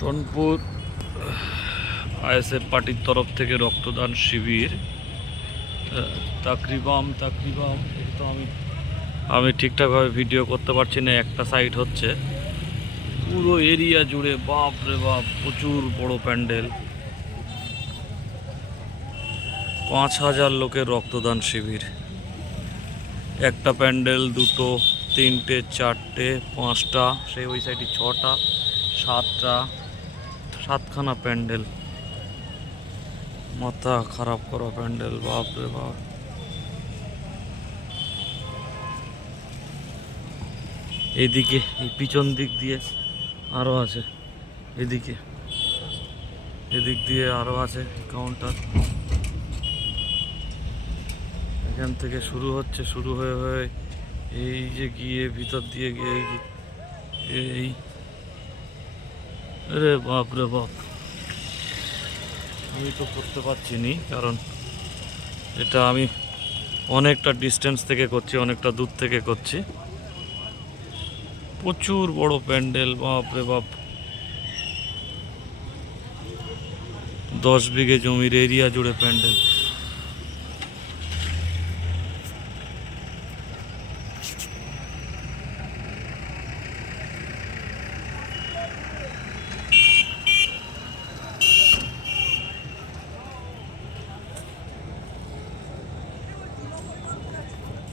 Sonpur ISF পার্টির তরফ থেকে রক্তদান শিবির তাকরিবাম এটা তো আমি ঠিকঠাকভাবে ভিডিও করতে পারছি না। একটা সাইড হচ্ছে, পুরো এরিয়া জুড়ে বাপ রে বাপ প্রচুর বড় প্যান্ডেল। 5,000 লোকের রক্তদান শিবির। একটা প্যান্ডেল, দুটো, তিনটে, চারটে, পাঁচটা, সেই ওই সাইডে 6টা, 7টা, 7খানা প্যান্ডেল। মাথা খারাপ করা প্যান্ডেল, বাপ রে বাপ। এইদিকে এই পিছন দিক দিয়ে আরো আছে, এদিক দিয়ে আরো আছে কাউন্টার। এখান থেকে শুরু হচ্ছে, শুরু হয়ে হয়ে এই যে গিয়ে ভিতর দিয়ে গিয়ে এই রে বাপ রে বাপ। আমি তো করতে পারছি নি, কারণ এটা আমি অনেকটা ডিস্টেন্স থেকে করছি, অনেকটা দূর থেকে করছি। প্রচুর বড় প্যান্ডেল, বাপ রে বাপ। 10 বিঘে জমির এরিয়া জুড়ে প্যান্ডেল।